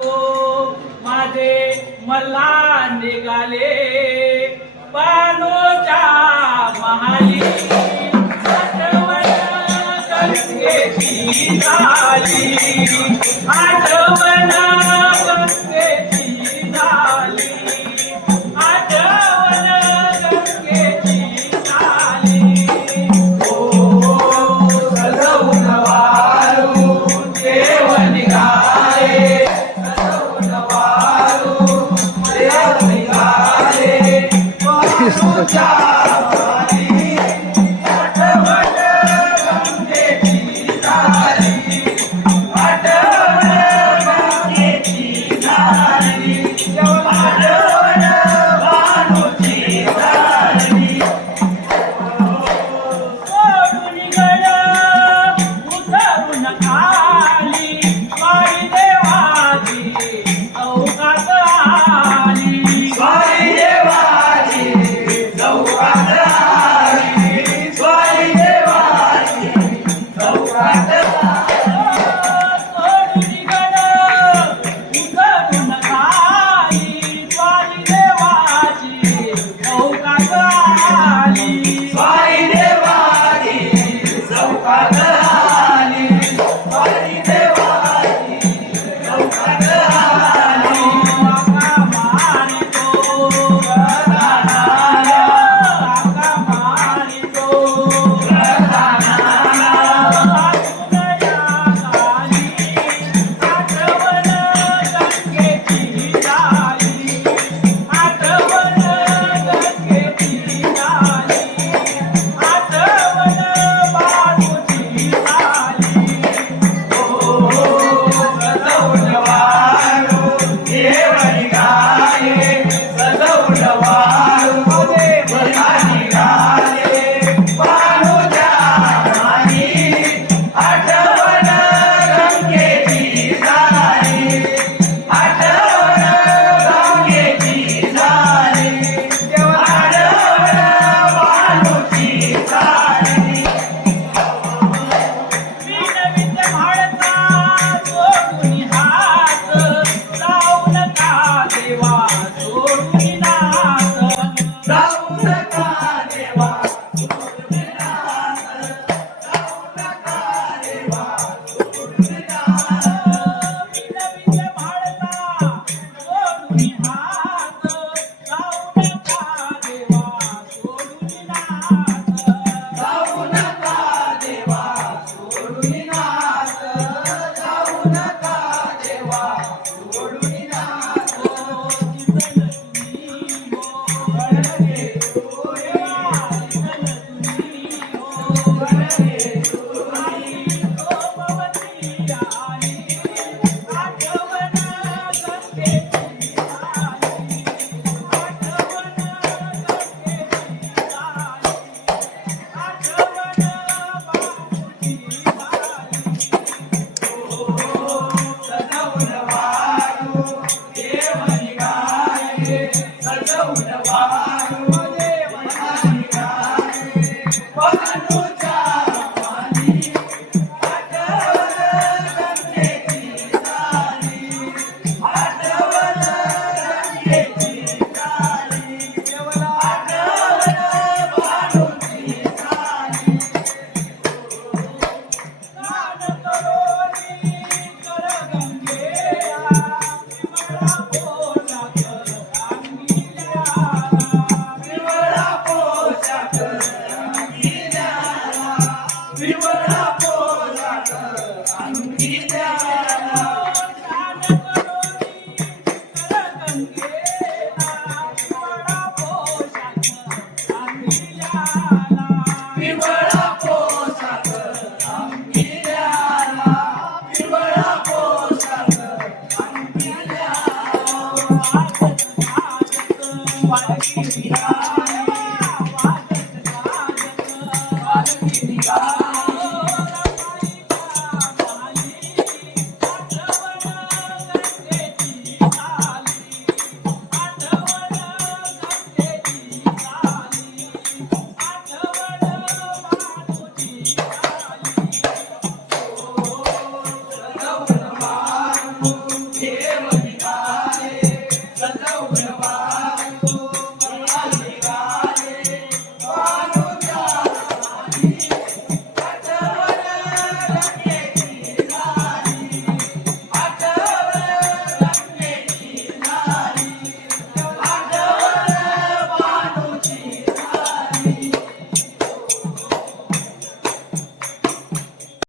हो, माझे मला निघाले. पानोच्या महाली आठवण गंगेची झाली आठवण Yeah. Oh, Thank you.